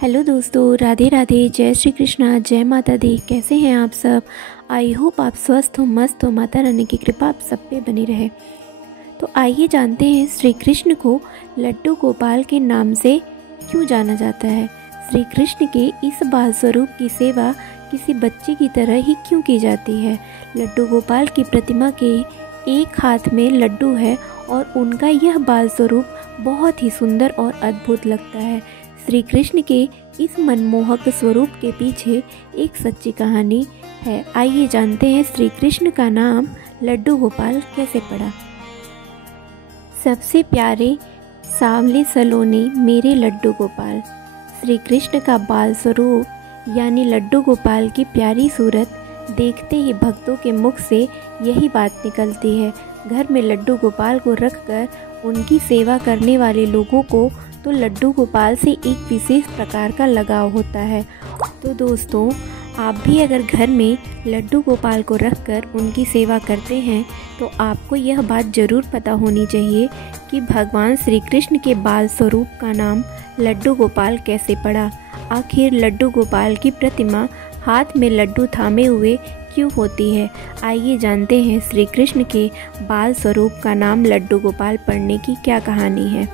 Hello दोस्तों, राधे राधे, जय श्री कृष्णा, जय माता दी। कैसे हैं आप सब? आई होप आप स्वस्थ हो, मस्त हो। माता रानी की कृपा आप सब पे बनी रहे। तो आइए जानते हैं श्री कृष्ण को लड्डू गोपाल के नाम से क्यों जाना जाता है। श्री कृष्ण के इस बाल स्वरूप की सेवा किसी बच्चे की तरह ही क्यों की जाती है। लड्डू गोपाल की प्रतिमा के एक हाथ में लड्डू है और उनका यह बाल स्वरूप बहुत ही सुंदर और अद्भुत लगता है। श्री कृष्ण के इस मनमोहक स्वरूप के पीछे एक सच्ची कहानी है। आइए जानते हैं श्री कृष्ण का नाम लड्डू गोपाल कैसे पड़ा। सबसे प्यारे सांवले सलोने मेरे लड्डू गोपाल। श्री कृष्ण का बाल स्वरूप यानी लड्डू गोपाल की प्यारी सूरत देखते ही भक्तों के मुख से यही बात निकलती है। घर में लड्डू गोपाल को रखकर उनकी सेवा करने वाले लोगों को तो लड्डू गोपाल से एक विशेष प्रकार का लगाव होता है। तो दोस्तों, आप भी अगर घर में लड्डू गोपाल को रखकर उनकी सेवा करते हैं तो आपको यह बात ज़रूर पता होनी चाहिए कि भगवान श्री कृष्ण के बाल स्वरूप का नाम लड्डू गोपाल कैसे पड़ा। आखिर लड्डू गोपाल की प्रतिमा हाथ में लड्डू थामे हुए क्यों होती है। आइए जानते हैं श्री कृष्ण के बाल स्वरूप का नाम लड्डू गोपाल पड़ने की क्या कहानी है।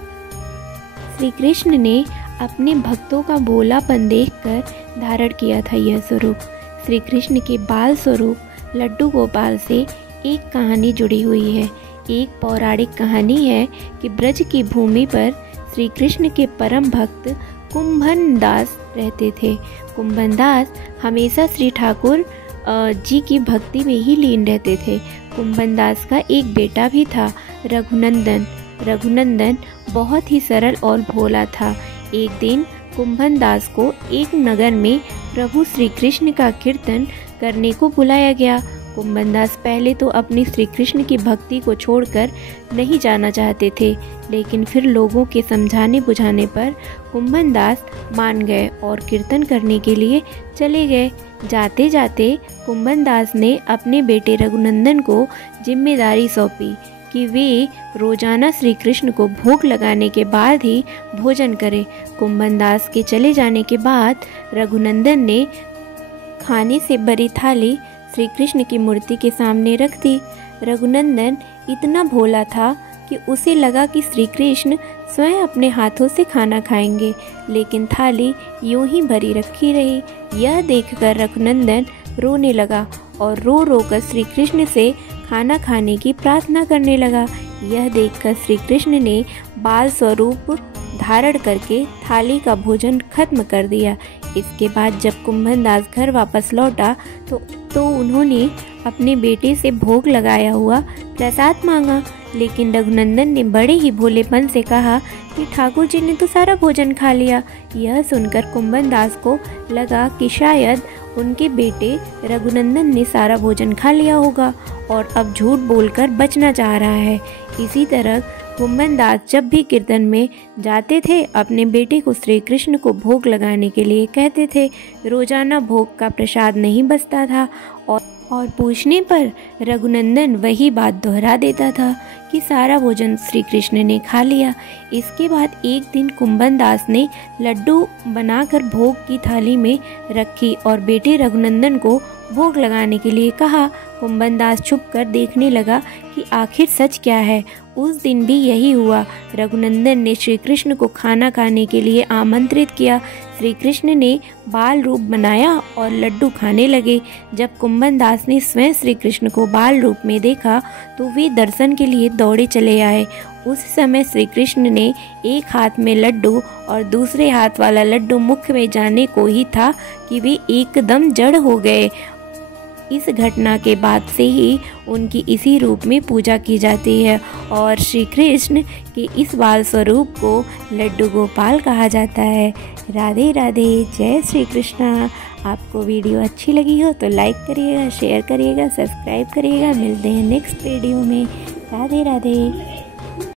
श्री कृष्ण ने अपने भक्तों का भोलापन देखकर धारण किया था यह स्वरूप। श्री कृष्ण के बाल स्वरूप लड्डू गोपाल से एक कहानी जुड़ी हुई है। एक पौराणिक कहानी है कि ब्रज की भूमि पर श्री कृष्ण के परम भक्त कुंभन दास रहते थे। कुंभन दास हमेशा श्री ठाकुर जी की भक्ति में ही लीन रहते थे। कुंभन दास का एक बेटा भी था, रघुनंदन। रघुनंदन बहुत ही सरल और भोला था। एक दिन कुंभन दास को एक नगर में प्रभु श्री कृष्ण का कीर्तन करने को बुलाया गया। कुंभन दास पहले तो अपनी श्री कृष्ण की भक्ति को छोड़कर नहीं जाना चाहते थे, लेकिन फिर लोगों के समझाने बुझाने पर कुंभन दास मान गए और कीर्तन करने के लिए चले गए। जाते जाते कुंभन दास ने अपने बेटे रघुनंदन को जिम्मेदारी सौंपी कि वे रोजाना श्री कृष्ण को भोग लगाने के बाद ही भोजन करें। कुंभन दास के चले जाने के बाद रघुनंदन ने खाने से भरी थाली श्री कृष्ण की मूर्ति के सामने रख दी। रघुनंदन इतना भोला था कि उसे लगा कि श्री कृष्ण स्वयं अपने हाथों से खाना खाएंगे, लेकिन थाली यूं ही भरी रखी रही। यह देखकर रघुनंदन रोने लगा और रो रो कर श्री कृष्ण से खाना खाने की प्रार्थना करने लगा। यह देखकर श्री कृष्ण ने बाल स्वरूप धारण करके थाली का भोजन खत्म कर दिया। इसके बाद जब कुंभन दास घर वापस लौटा तो उन्होंने अपने बेटे से भोग लगाया हुआ प्रसाद मांगा, लेकिन रघुनंदन ने बड़े ही भोलेपन से कहा कि ठाकुर जी ने तो सारा भोजन खा लिया। यह सुनकर कुंभन दास को लगा कि शायद उनके बेटे रघुनंदन ने सारा भोजन खा लिया होगा और अब झूठ बोलकर बचना चाह रहा है। इसी तरह कुंभन दास जब भी कीर्तन में जाते थे अपने बेटे को श्री कृष्ण को भोग लगाने के लिए कहते थे। रोजाना भोग का प्रसाद नहीं बचता था और पूछने पर रघुनंदन वही बात दोहरा देता था कि सारा भोजन श्री कृष्ण ने खा लिया। इसके बाद एक दिन कुंभन दास ने लड्डू बनाकर भोग की थाली में रखी और बेटे रघुनंदन को भोग लगाने के लिए कहा। कुंभन दास छुप कर देखने लगा कि आखिर सच क्या है। उस दिन भी यही हुआ। रघुनंदन ने श्री कृष्ण को खाना खाने के लिए आमंत्रित किया। श्री कृष्ण ने बाल रूप बनाया और लड्डू खाने लगे। जब कुंभन दास ने स्वयं श्री कृष्ण को बाल रूप में देखा तो वे दर्शन के लिए दौड़े चले आए। उस समय श्री कृष्ण ने एक हाथ में लड्डू और दूसरे हाथ वाला लड्डू मुख में जाने को ही था कि वे एकदम जड़ हो गए। इस घटना के बाद से ही उनकी इसी रूप में पूजा की जाती है और श्री कृष्ण के इस बाल स्वरूप को लड्डू गोपाल कहा जाता है। राधे राधे, जय श्री कृष्णा। आपको वीडियो अच्छी लगी हो तो लाइक करिएगा, शेयर करिएगा, सब्सक्राइब करिएगा। मिलते हैं नेक्स्ट वीडियो में। राधे राधे।